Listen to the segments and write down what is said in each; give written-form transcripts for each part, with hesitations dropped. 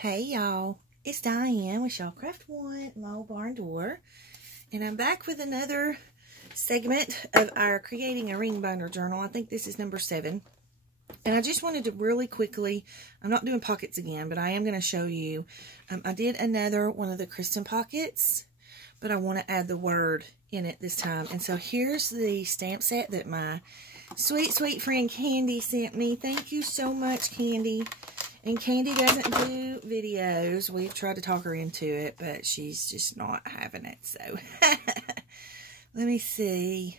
Hey y'all, it's Diane with Shopcraft One, my old barn door, and I'm back with another segment of our Creating a Ring Binder journal. I think this is number 7, and I just wanted to really quickly, I'm not doing pockets again, but I am going to show you, I did another one of the Kristen pockets, but I want to add the word in it this time. And so here's the stamp set that my sweet, sweet friend Candy sent me. Thank you so much, Candy. And Candy doesn't do videos. We've tried to talk her into it, but she's just not having it. So, let me see.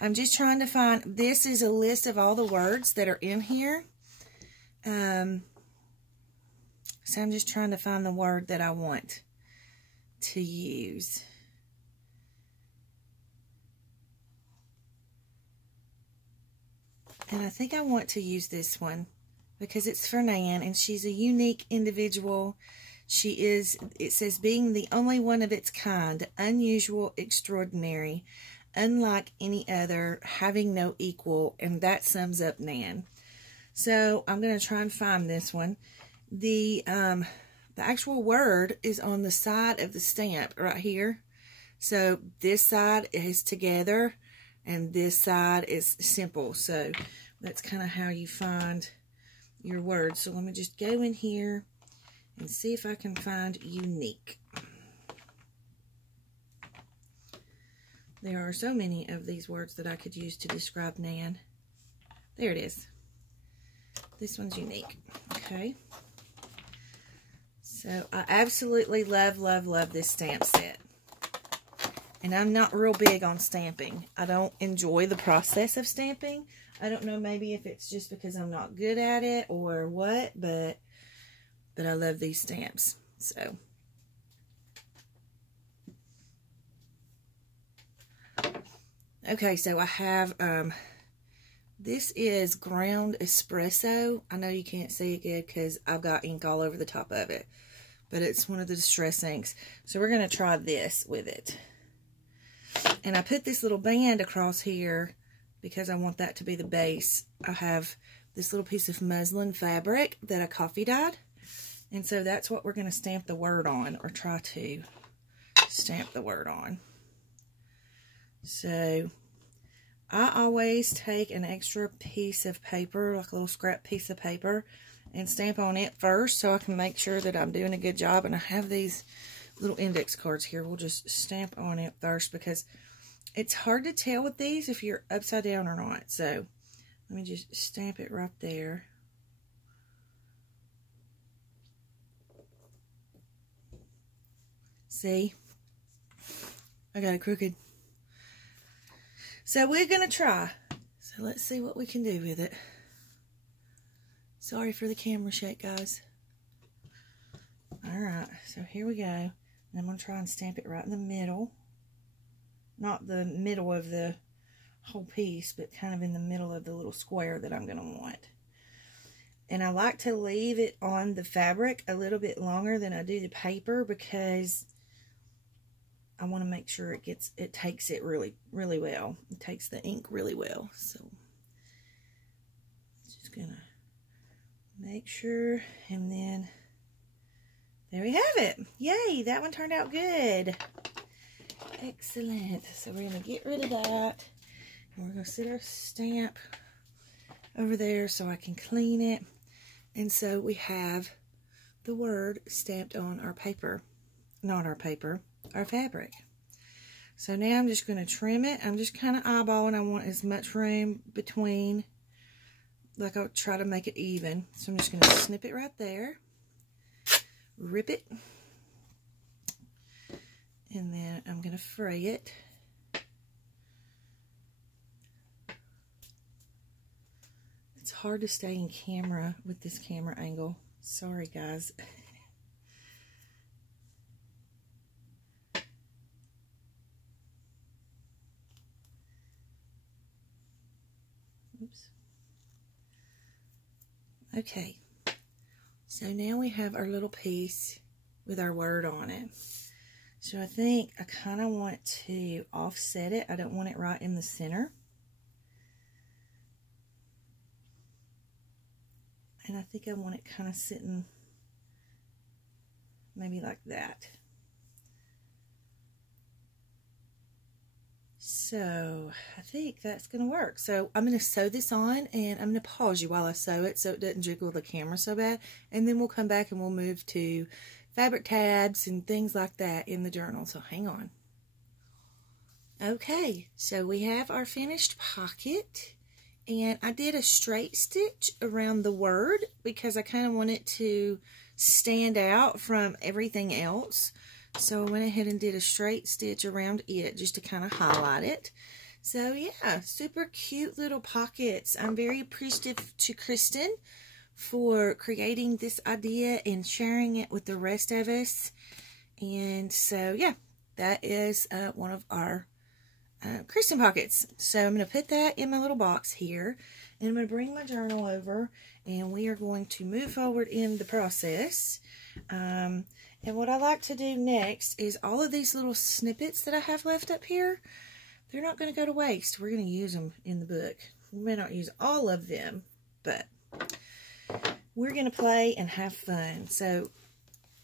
I'm just trying to find, this is a list of all the words that are in here. So I'm just trying to find the word that I want to use. And I think I want to use this one, because it's for Nan, and she's a unique individual. She is, it says, being the only one of its kind, unusual, extraordinary, unlike any other, having no equal, and that sums up Nan. So I'm going to try and find this one. The actual word is on the side of the stamp right here. So this side is together, and this side is simple. So that's kind of how you find your words. So let me just go in here and see if I can find unique. There are so many of these words that I could use to describe Nan. There it is. This one's unique. Okay. So I absolutely love, love, love this stamp set. And I'm not real big on stamping. I don't enjoy the process of stamping. I don't know, maybe if it's just because I'm not good at it or what, but I love these stamps. So okay, so I have this is ground espresso. I know you can't see it good because I've got ink all over the top of it, but it's one of the distress inks. So we're going to try this with it. And I put this little band across here because I want that to be the base. I have this little piece of muslin fabric that I coffee dyed. And so that's what we're going to stamp the word on, or try to stamp the word on. So I always take an extra piece of paper, like a little scrap piece of paper, and stamp on it first so I can make sure that I'm doing a good job. And I have these little index cards here. We'll just stamp on it first because it's hard to tell with these if you're upside down or not. So let me just stamp it right there. See? I got it crooked. So we're going to try. So let's see what we can do with it. Sorry for the camera shake, guys. Alright, so here we go. And I'm going to try and stamp it right in the middle. Not the middle of the whole piece, but kind of in the middle of the little square that I'm going to want. And I like to leave it on the fabric a little bit longer than I do the paper, because I want to make sure it takes it really, really well. It takes the ink really well. So just going to make sure, and then there we have it. Yay, that one turned out good. Excellent. So we're going to get rid of that. And we're going to set our stamp over there so I can clean it. And so we have the word stamped on our paper. Not our paper, our fabric. So now I'm just going to trim it. I'm just kind of eyeballing. I want as much room between, like I'll try to make it even. So I'm just going to snip it right there. Rip it. And then I'm going to fray it. It's hard to stay in camera with this camera angle. Sorry, guys. Oops. Okay. So now we have our little piece with our word on it. So I think I kind of want to offset it. I don't want it right in the center. And I think I want it kind of sitting maybe like that. So I think that's going to work. So I'm going to sew this on, and I'm going to pause you while I sew it so it doesn't jiggle the camera so bad. And then we'll come back and we'll move to fabric tabs and things like that in the journal. So hang on. Okay, so we have our finished pocket. And I did a straight stitch around the word because I kind of want it to stand out from everything else. So I went ahead and did a straight stitch around it just to kind of highlight it. So yeah, super cute little pockets. I'm very appreciative to Kristen for creating this idea and sharing it with the rest of us. And so yeah, that is one of our Kristen pockets. So I'm going to put that in my little box here, and I'm going to bring my journal over, and we are going to move forward in the process. And what I like to do next is all of these little snippets that I have left up here, they're not going to go to waste. We're going to use them in the book. We may not use all of them, but we're going to play and have fun. So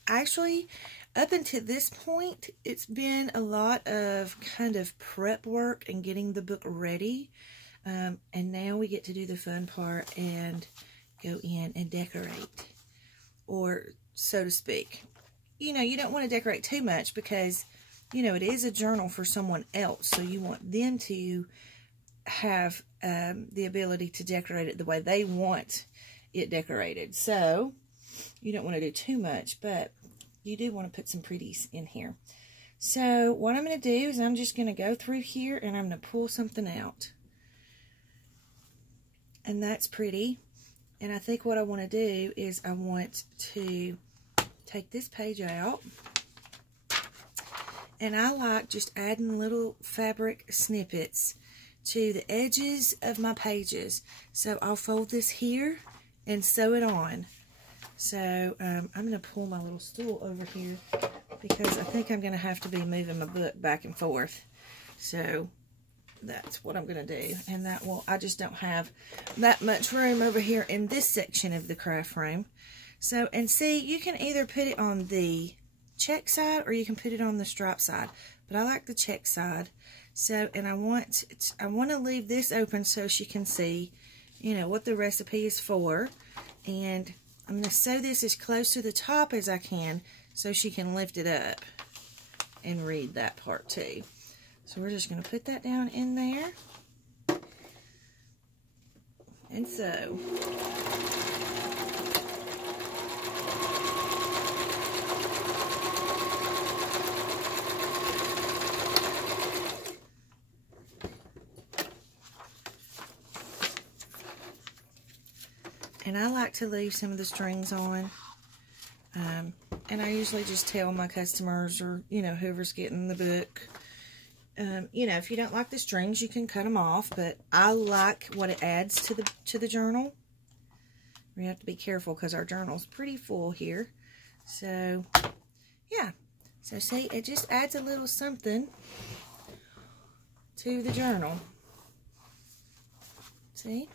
actually, up until this point, it's been a lot of kind of prep work and getting the book ready. And now we get to do the fun part and go in and decorate, or so to speak. You know, you don't want to decorate too much because, you know, it is a journal for someone else. So you want them to have the ability to decorate it the way they want it decorated. So you don't want to do too much, but you do want to put some pretties in here. So what I'm going to do is I'm just going to go through here and I'm going to pull something out. And that's pretty. And I think what I want to do is I want to take this page out. And I like just adding little fabric snippets to the edges of my pages. So I'll fold this here and sew it on. So I'm going to pull my little stool over here because I think I'm going to have to be moving my book back and forth. So that's what I'm going to do. And that will, I just don't have that much room over here in this section of the craft room. So, and see, you can either put it on the check side or you can put it on the stripe side. But I like the check side. So, and I want to leave this open so she can see, you know, what the recipe is for. And I'm going to sew this as close to the top as I can so she can lift it up and read that part too. So we're just going to put that down in there. And sew. And I like to leave some of the strings on. And I usually just tell my customers or, you know, whoever's getting the book, you know, if you don't like the strings, you can cut them off. But I like what it adds to the journal. We have to be careful because our journal's pretty full here. So, yeah. So, see, it just adds a little something to the journal. See?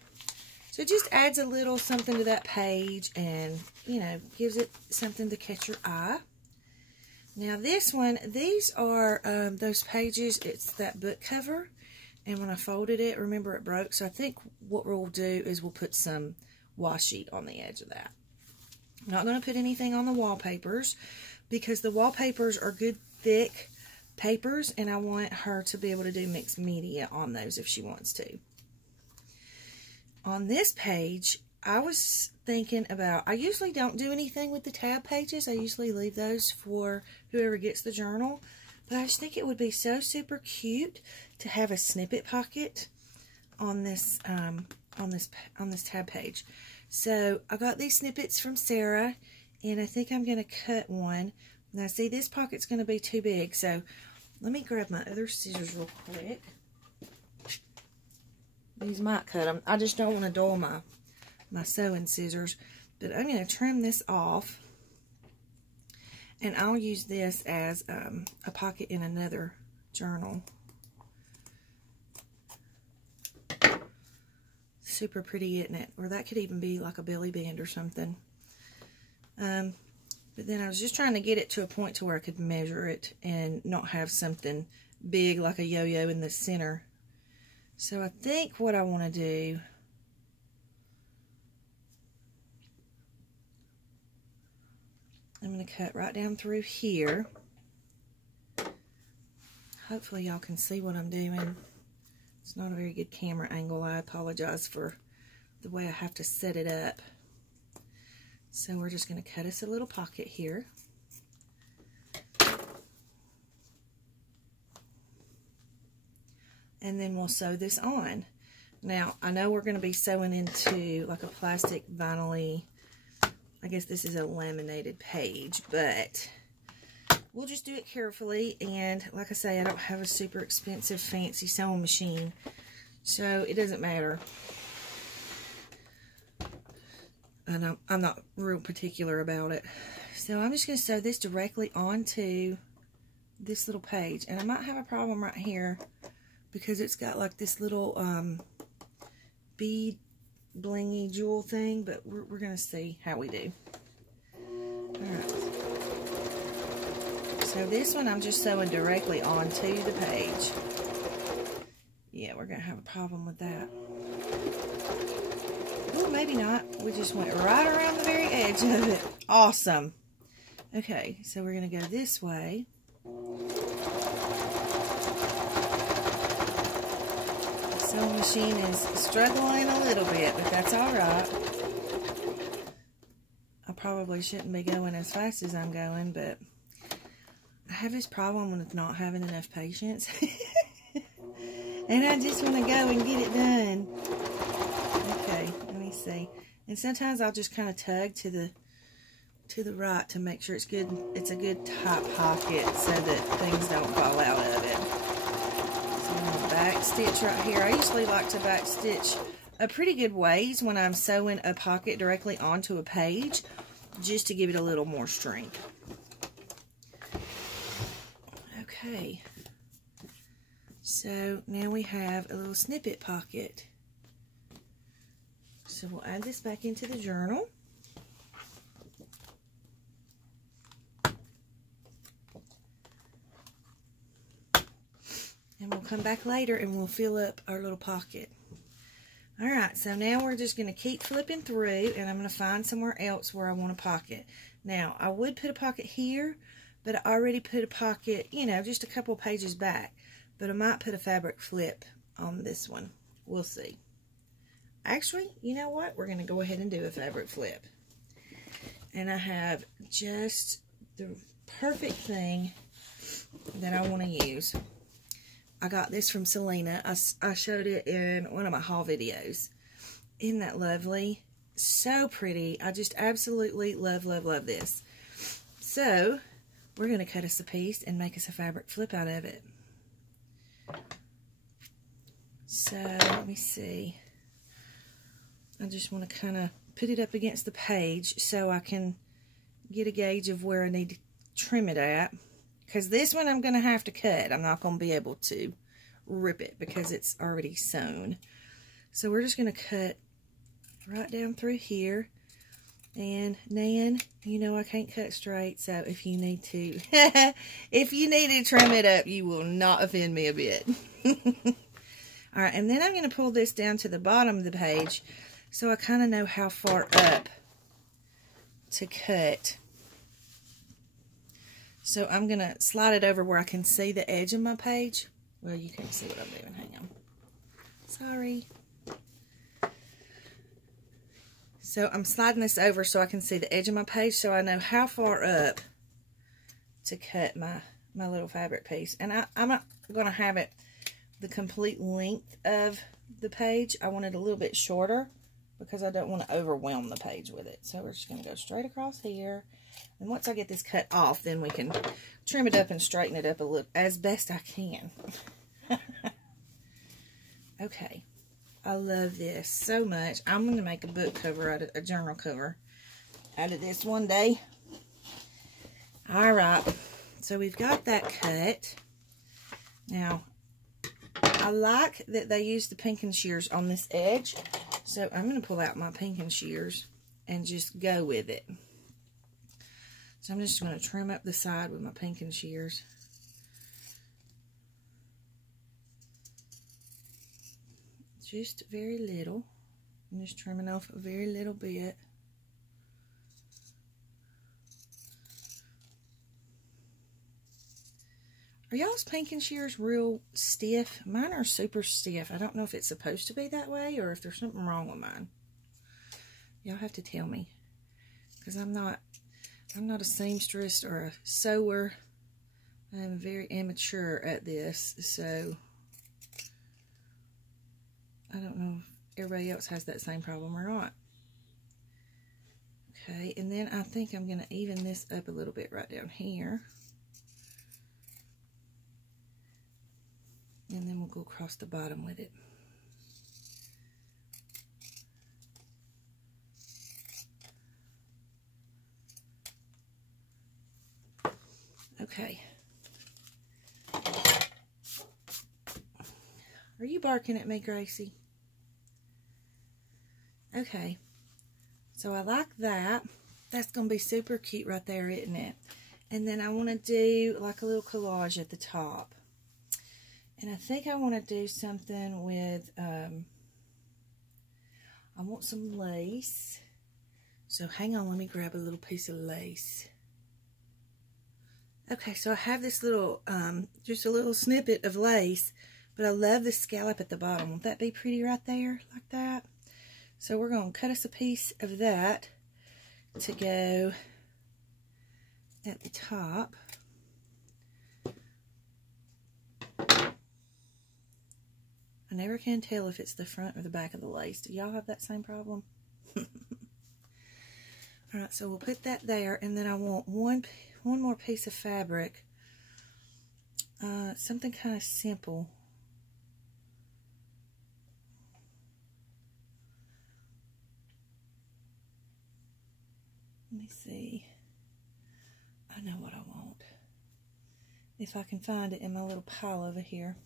So it just adds a little something to that page and, you know, gives it something to catch your eye. Now this one, these are those pages, it's that book cover. And when I folded it, remember it broke. So I think what we'll do is we'll put some washi on the edge of that. I'm not going to put anything on the wallpapers because the wallpapers are good thick papers. And I want her to be able to do mixed media on those if she wants to. On this page, I was thinking about, I usually don't do anything with the tab pages. I usually leave those for whoever gets the journal. But I just think it would be so super cute to have a snippet pocket on this tab page. So I got these snippets from Sarah, and I think I'm going to cut one. Now see, this pocket's going to be too big, so let me grab my other scissors real quick. These might cut them. I just don't want to dull my sewing scissors. But I'm going to trim this off. And I'll use this as a pocket in another journal. Super pretty, isn't it? Or that could even be like a belly band or something. But But then I was just trying to get it to a point to where I could measure it and not have something big like a yo-yo in the center. So I think what I want to do, I'm going to cut right down through here. Hopefully y'all can see what I'm doing. It's not a very good camera angle. I apologize for the way I have to set it up. So we're just going to cut us a little pocket here. And then we'll sew this on. Now, I know we're going to be sewing into like a plastic vinyl-y, I guess this is a laminated page, but we'll just do it carefully. And like I say, I don't have a super expensive fancy sewing machine, so it doesn't matter. And I'm not real particular about it. So I'm just going to sew this directly onto this little page. And I might have a problem right here because it's got like this little bead blingy jewel thing, but we're going to see how we do. Alright. So this one I'm just sewing directly onto the page. Yeah, we're going to have a problem with that. Oh, maybe not. We just went right around the very edge of it. Awesome. Okay, so we're going to go this way. The sewing machine is struggling a little bit, but that's alright. I probably shouldn't be going as fast as I'm going, but I have this problem with not having enough patience. And I just want to go and get it done. Okay, let me see. And sometimes I'll just kind of tug to the right to make sure it's good. It's a good tight pocket so that things don't fall out of it. So I'm going to back stitch right here. I usually like to back stitch a pretty good ways when I'm sewing a pocket directly onto a page, just to give it a little more strength. Okay. So now we have a little snippet pocket. So we'll add this back into the journal. And we'll come back later and we'll fill up our little pocket. Alright, so now we're just going to keep flipping through, and I'm going to find somewhere else where I want a pocket. Now, I would put a pocket here, but I already put a pocket, you know, just a couple pages back. But I might put a fabric flip on this one. We'll see. Actually, you know what? We're going to go ahead and do a fabric flip. And I have just the perfect thing that I want to use. I got this from Selena. I showed it in one of my haul videos. Isn't that lovely? So pretty. I just absolutely love, love, love this. So, we're going to cut us a piece and make us a fabric flip out of it. So, let me see. I just want to kind of put it up against the page so I can get a gauge of where I need to trim it at. Because this one I'm going to have to cut. I'm not going to be able to rip it because it's already sewn. So we're just going to cut right down through here. And Nan, you know I can't cut straight, so if you need to, if you need to trim it up, you will not offend me a bit. Alright, and then I'm going to pull this down to the bottom of the page so I kind of know how far up to cut. So I'm going to slide it over where I can see the edge of my page. Well, you can't see what I'm doing. Hang on. Sorry. So I'm sliding this over so I can see the edge of my page so I know how far up to cut my little fabric piece. And I'm not going to have it the complete length of the page. I want it a little bit shorter because I don't want to overwhelm the page with it. So we're just going to go straight across here. And once I get this cut off, then we can trim it up and straighten it up a little as best I can. Okay. I love this so much. I'm going to make a book cover out of a journal cover out of this one day. Alright. So we've got that cut. Now, I like that they use the pinking shears on this edge. So I'm going to pull out my pinking shears and just go with it. So I'm just going to trim up the side with my pinking shears. Just very little. I'm just trimming off a very little bit. Are y'all's pinking shears real stiff? Mine are super stiff. I don't know if it's supposed to be that way or if there's something wrong with mine. Y'all have to tell me, because I'm not a seamstress or a sewer. I'm very amateur at this, so I don't know if everybody else has that same problem or not. Okay, and then I think I'm going to even this up a little bit right down here. And then we'll go across the bottom with it. Okay. Are you barking at me, Gracie? Okay. So I like that. That's going to be super cute right there, isn't it? And then I want to do like a little collage at the top. And I think I want to do something with, I want some lace. So hang on, let me grab a little piece of lace. Okay, so I have this little, just a little snippet of lace, but I love the scallop at the bottom. Won't that be pretty right there, like that? So we're going to cut us a piece of that to go at the top. I never can tell if it's the front or the back of the lace. Do y'all have that same problem? Alright, so we'll put that there, and then I want one more piece of fabric. Something kind of simple. Let me see. I know what I want. If I can find it in my little pile over here.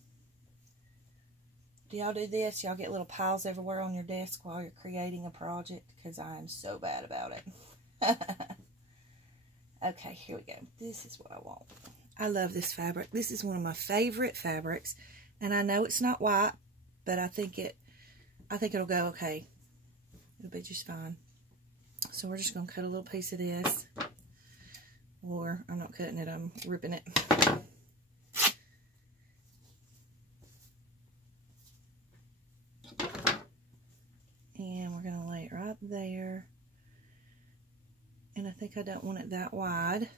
Do y'all do this? Y'all get little piles everywhere on your desk while you're creating a project? Because I am so bad about it. Okay, here we go. This is what I want. I love this fabric. This is one of my favorite fabrics. And I know it's not white, but I think it'll go okay. It'll be just fine. So we're just going to cut a little piece of this. Or, I'm not cutting it, I'm ripping it. And we're going to lay it right there. And I think I don't want it that wide.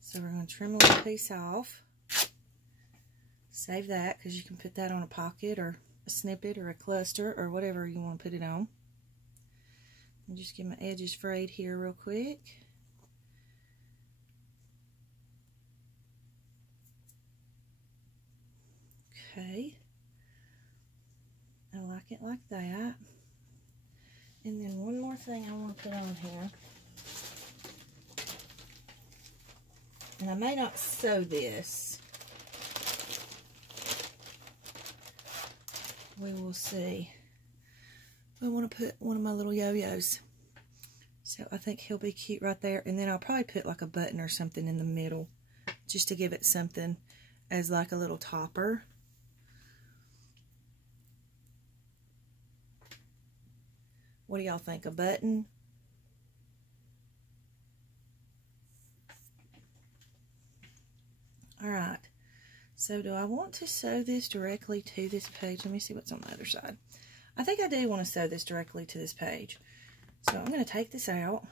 So we're going to trim a little piece off. Save that, because you can put that on a pocket or a snippet or a cluster or whatever you want to put it on. And just get my edges frayed here real quick. Okay. I like it like that. And then one more thing I want to put on here. And I may not sew this. We will see. I want to put one of my little yo-yos. So I think he'll be cute right there. And then I'll probably put like a button or something in the middle. Just to give it something as like a little topper. What do y'all think? A button? Alright. So do I want to sew this directly to this page? Let me see what's on the other side. I think I do want to sew this directly to this page. So I'm going to take this out.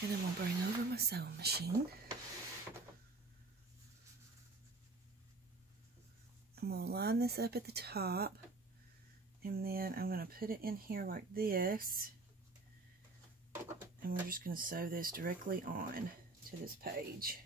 And I'm going to bring over my sewing machine. I'm going to line this up at the top. And then I'm going to put it in here like this. And we're just going to sew this directly on to this page.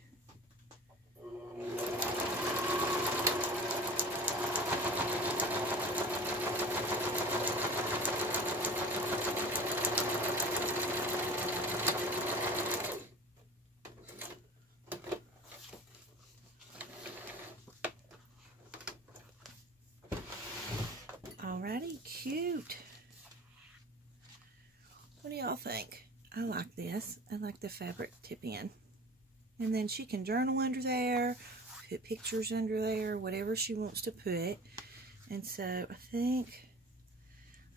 cute. What do y'all think? I like this. I like the fabric tip in. And then she can journal under there, put pictures under there, whatever she wants to put. And so I think,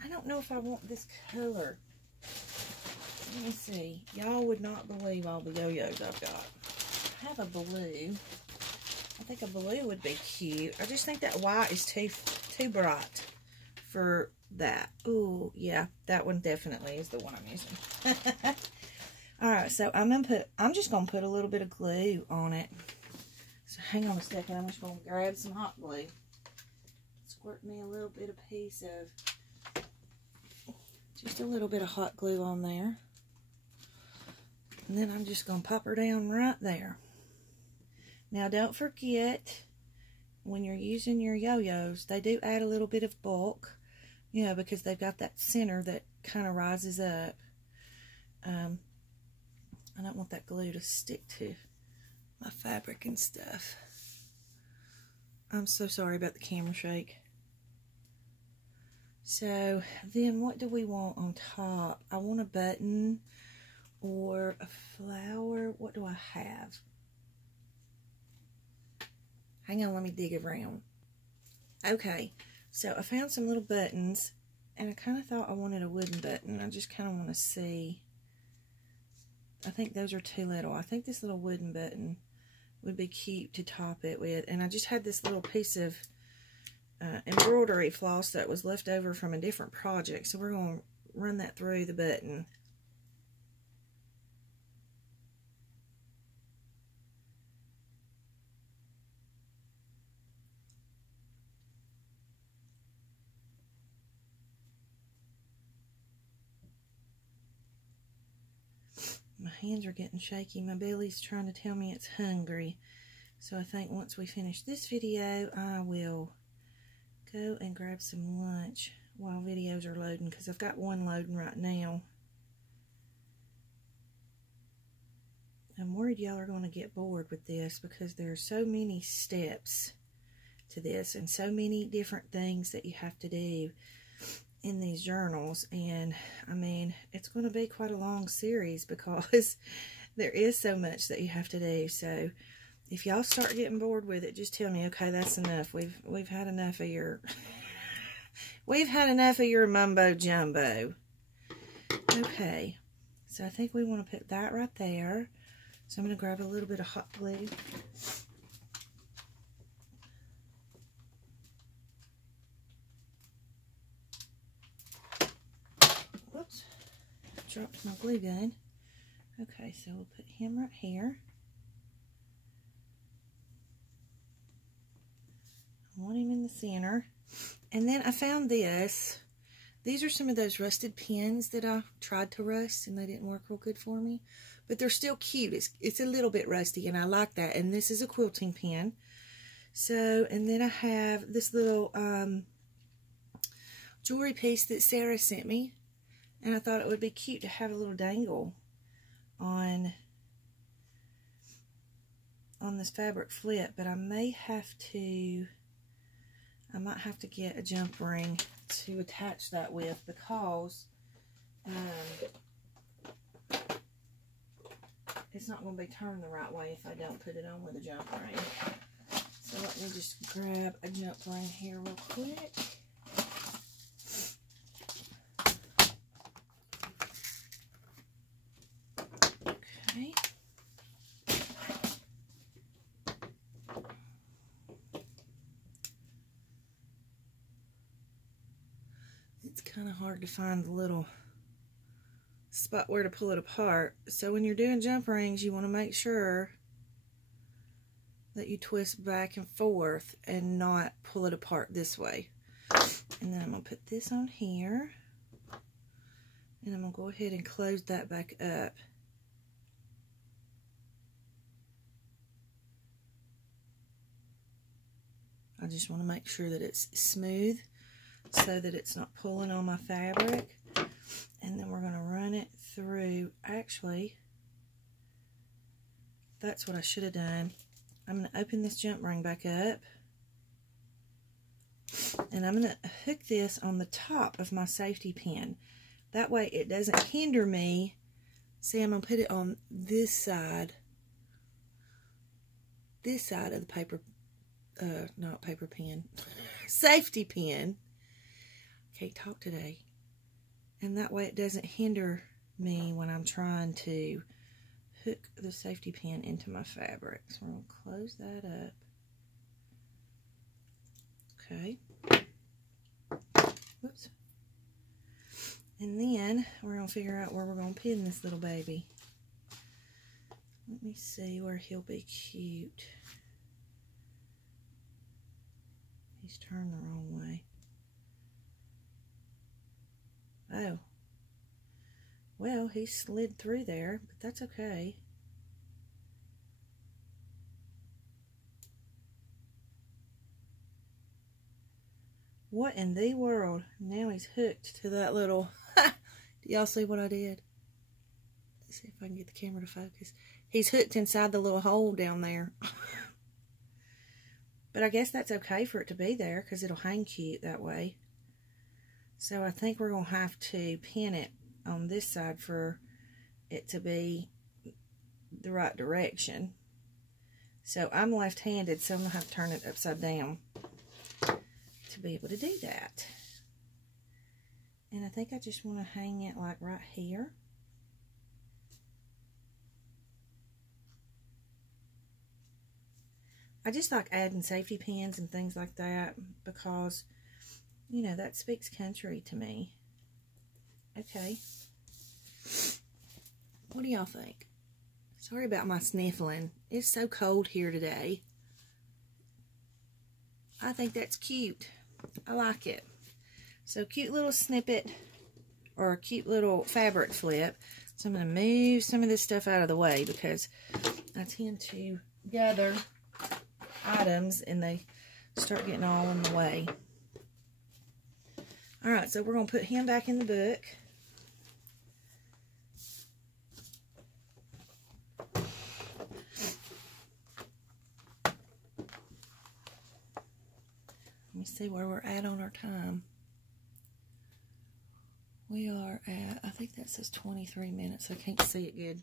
I don't know if I want this color. Let me see. Y'all would not believe all the yo-yos I've got. I have a blue. I think a blue would be cute. I just think that white is too bright for that. Oh, yeah. That one definitely is the one I'm using. Alright, so I'm just gonna put a little bit of glue on it. So hang on a second, I'm just gonna grab some hot glue. Squirt me a little bit of piece of, just a little bit of hot glue on there. And then I'm just gonna pop her down right there. Now don't forget, when you're using your yo-yos, they do add a little bit of bulk, you know, because they've got that center that kind of rises up. I don't want that glue to stick to my fabric and stuff. I'm so sorry about the camera shake. So then what do we want on top? I want a button or a flower. What do I have? Hang on, let me dig around. Okay, so I found some little buttons, and I kind of thought I wanted a wooden button. I just kind of want to see. I think those are too little. I think this little wooden button would be cute to top it with. And I just had this little piece of embroidery floss that was left over from a different project. So we're going to run that through the button. My hands are getting shaky. My belly's trying to tell me it's hungry. So I think once we finish this video, I will go and grab some lunch while videos are loading, because I've got one loading right now. I'm worried y'all are going to get bored with this, because there are so many steps to this and so many different things that you have to do in these journals. And I mean, it's going to be quite a long series because there is so much that you have to do. So if y'all start getting bored with it, just tell me, okay, that's enough. We've had enough of your we've had enough of your mumbo jumbo. Okay, so I think we want to put that right there. So I'm going to grab a little bit of hot glue. Whoops, dropped my glue gun. Okay, so we'll put him right here. I want him in the center. And then I found this. These are some of those rusted pins that I tried to rust and they didn't work real good for me. But they're still cute. It's a little bit rusty and I like that. And this is a quilting pin. So, and then I have this little jewelry piece that Sarah sent me. And I thought it would be cute to have a little dangle on this fabric flip. But I might have to get a jump ring to attach that with, because it's not going to be turned the right way if I don't put it on with a jump ring. So let me just grab a jump ring here real quick. Okay. It's kind of hard to find the little spot where to pull it apart. So when you're doing jump rings, you want to make sure that you twist back and forth and not pull it apart this way. And then I'm going to put this on here. And I'm going to go ahead and close that back up. I just want to make sure that it's smooth so that it's not pulling on my fabric. And then we're going to run it through. Actually, that's what I should have done. I'm going to open this jump ring back up. And I'm going to hook this on the top of my safety pin. That way it doesn't hinder me. See, I'm going to put it on this side of the paper, not paper pin, safety pin. Can't talk today. And that way it doesn't hinder me when I'm trying to hook the safety pin into my fabric. So we're going to close that up. Okay. Oops. And then we're going to figure out where we're going to pin this little baby. Let me see where he'll be cute. He's turned the wrong way. Oh. Well, he slid through there, but that's okay. What in the world? Now he's hooked to that little... Do y'all see what I did? Let's see if I can get the camera to focus. He's hooked inside the little hole down there. But I guess that's okay for it to be there because it'll hang cute that way. So I think we're going to have to pin it on this side for it to be the right direction. So I'm left-handed, so I'm going to have to turn it upside down to be able to do that. And I think I just want to hang it like right here. I just like adding safety pins and things like that because, you know, that speaks country to me. Okay. What do y'all think? Sorry about my sniffling. It's so cold here today. I think that's cute. I like it. So cute little snippet or a cute little fabric flip. So I'm going to move some of this stuff out of the way because I tend to gather items and they start getting all in the way. Alright, so we're going to put him back in the book. Let me see where we're at on our time. We are at, I think that says 23 minutes. I can't see it good.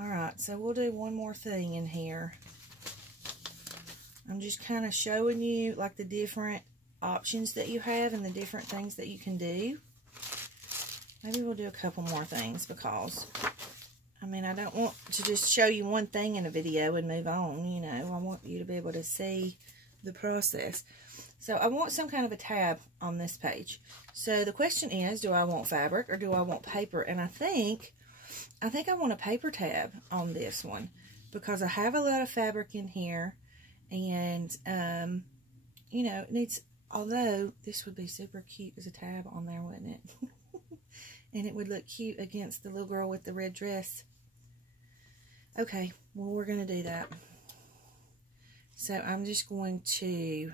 Alright, so we'll do one more thing in here. I'm just kind of showing you like the different options that you have and the different things that you can do. Maybe we'll do a couple more things because, I mean, I don't want to just show you one thing in a video and move on, you know. I want you to be able to see the process. So I want some kind of a tab on this page. So the question is, do I want fabric or do I want paper? And I think I want a paper tab on this one because I have a lot of fabric in here and, you know, it needs, although this would be super cute as a tab on there, wouldn't it? And it would look cute against the little girl with the red dress. Okay, well, we're going to do that. So I'm just going to,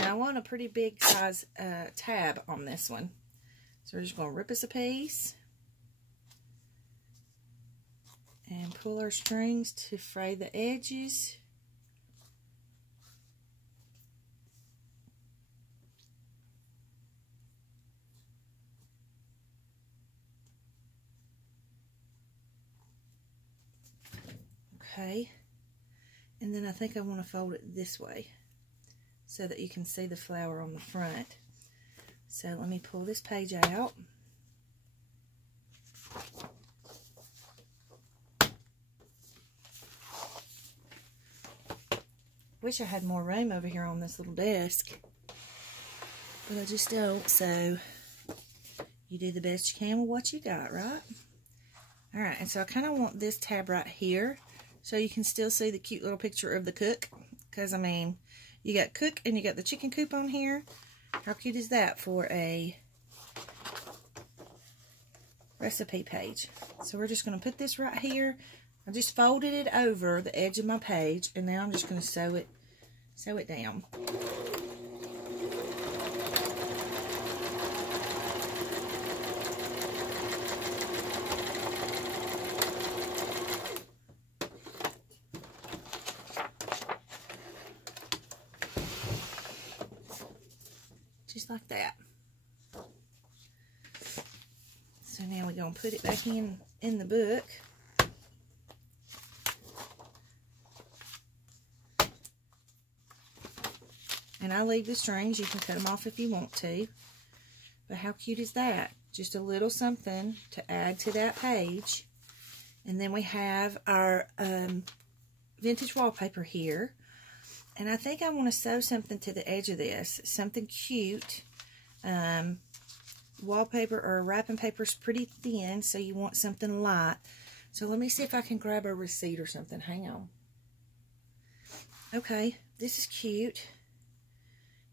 now I want a pretty big size tab on this one. So we're just going to rip us a piece and pull our strings to fray the edges. Okay, and then I think I want to fold it this way so that you can see the flower on the front. So let me pull this page out. Wish I had more room over here on this little desk, but I just don't, so you do the best you can with what you got, right? Alright, and so I kind of want this tab right here so you can still see the cute little picture of the cook, because, I mean, you got cook and you got the chicken coop on here. How cute is that for a recipe page? So we're just going to put this right here. I just folded it over the edge of my page, and now I'm just going to sew it down. just like that. So now we're going to put it back in the book. And I leave the strings. You can cut them off if you want to. But how cute is that? Just a little something to add to that page. And then we have our vintage wallpaper here. And I think I want to sew something to the edge of this. Something cute. Wallpaper or wrapping paper is pretty thin, so you want something light. So let me see if I can grab a receipt or something. Hang on. Okay, this is cute.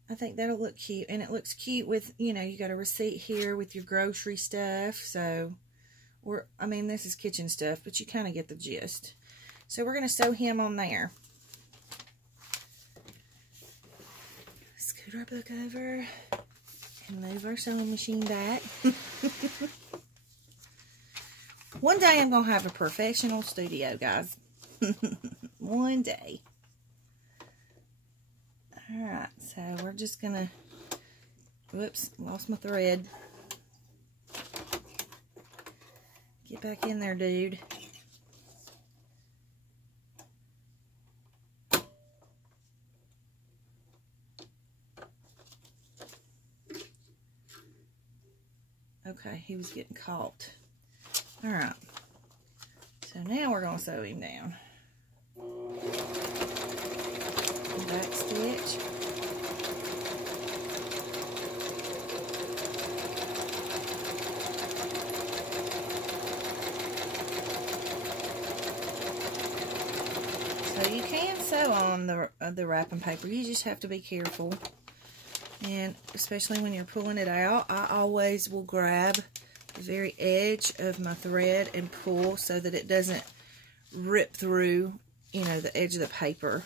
I think that'll look cute. And it looks cute with, you know, you got a receipt here with your grocery stuff. So, or, I mean, this is kitchen stuff, but you kind of get the gist. So we're going to sew him on there. Scoot our book over and move our sewing machine back. One day I'm going to have a professional studio, guys. One day. Alright, so we're just going to, whoops, lost my thread. Get back in there, dude. Okay, he was getting caught. Alright, so now we're going to sew him down. Back stitch. So you can sew on the wrapping paper. You just have to be careful. And especially when you're pulling it out, I always will grab the very edge of my thread and pull so that it doesn't rip through, you know, the edge of the paper.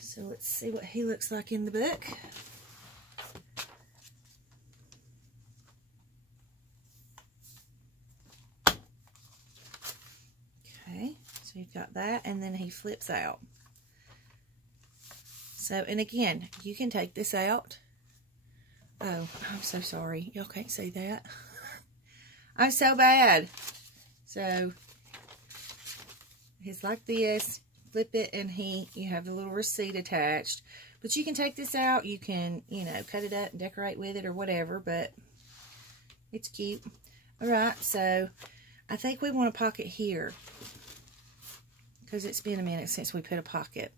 So let's see what he looks like in the book. Okay, so you've got that, and then he flips out. So, and again, you can take this out. Oh, I'm so sorry. Y'all can't see that. I'm so bad. So, it's like this. Flip it, and you have the little receipt attached. But you can take this out. You can, you know, cut it up and decorate with it or whatever. But it's cute. Alright, so I think we want a pocket here. Because it's been a minute since we put a pocket.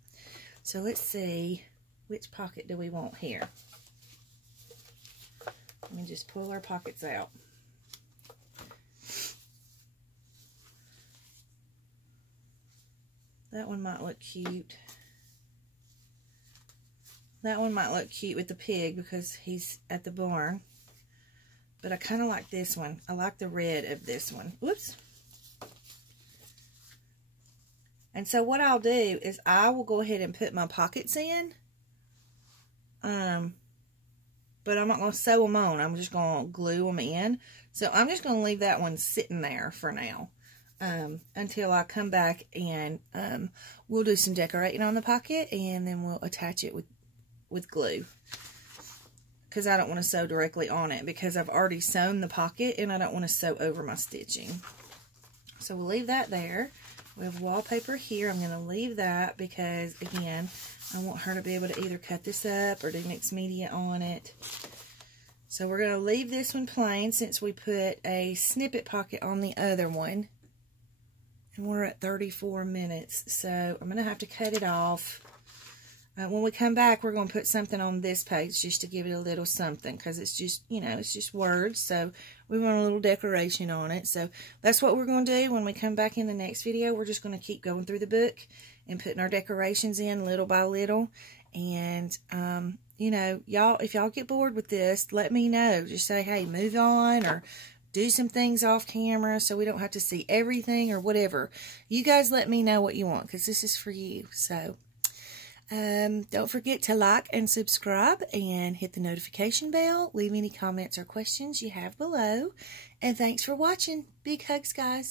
So let's see, which pocket do we want here? Let me just pull our pockets out. That one might look cute. That one might look cute with the pig because he's at the barn. But I kind of like this one. I like the red of this one. Whoops. And so what I'll do is I will go ahead and put my pockets in. But I'm not going to sew them on. I'm just going to glue them in. So I'm just going to leave that one sitting there for now. Until I come back and we'll do some decorating on the pocket. And then we'll attach it with glue. Because I don't want to sew directly on it. Because I've already sewn the pocket. And I don't want to sew over my stitching. So we'll leave that there. We have wallpaper here. I'm going to leave that because, again, I want her to be able to either cut this up or do mixed media on it. So we're going to leave this one plain since we put a snippet pocket on the other one. And we're at 34 minutes. So I'm going to have to cut it off. When we come back, we're going to put something on this page just to give it a little something. Because it's just, you know, it's just words. So we want a little decoration on it. So that's what we're going to do when we come back in the next video. We're just going to keep going through the book and putting our decorations in little by little. And, you know, y'all, if y'all get bored with this, let me know. Just say, hey, move on, or do some things off camera so we don't have to see everything or whatever. You guys let me know what you want because this is for you. So don't forget to like and subscribe and hit the notification bell. Leave any comments or questions you have below. And thanks for watching. Big hugs, guys.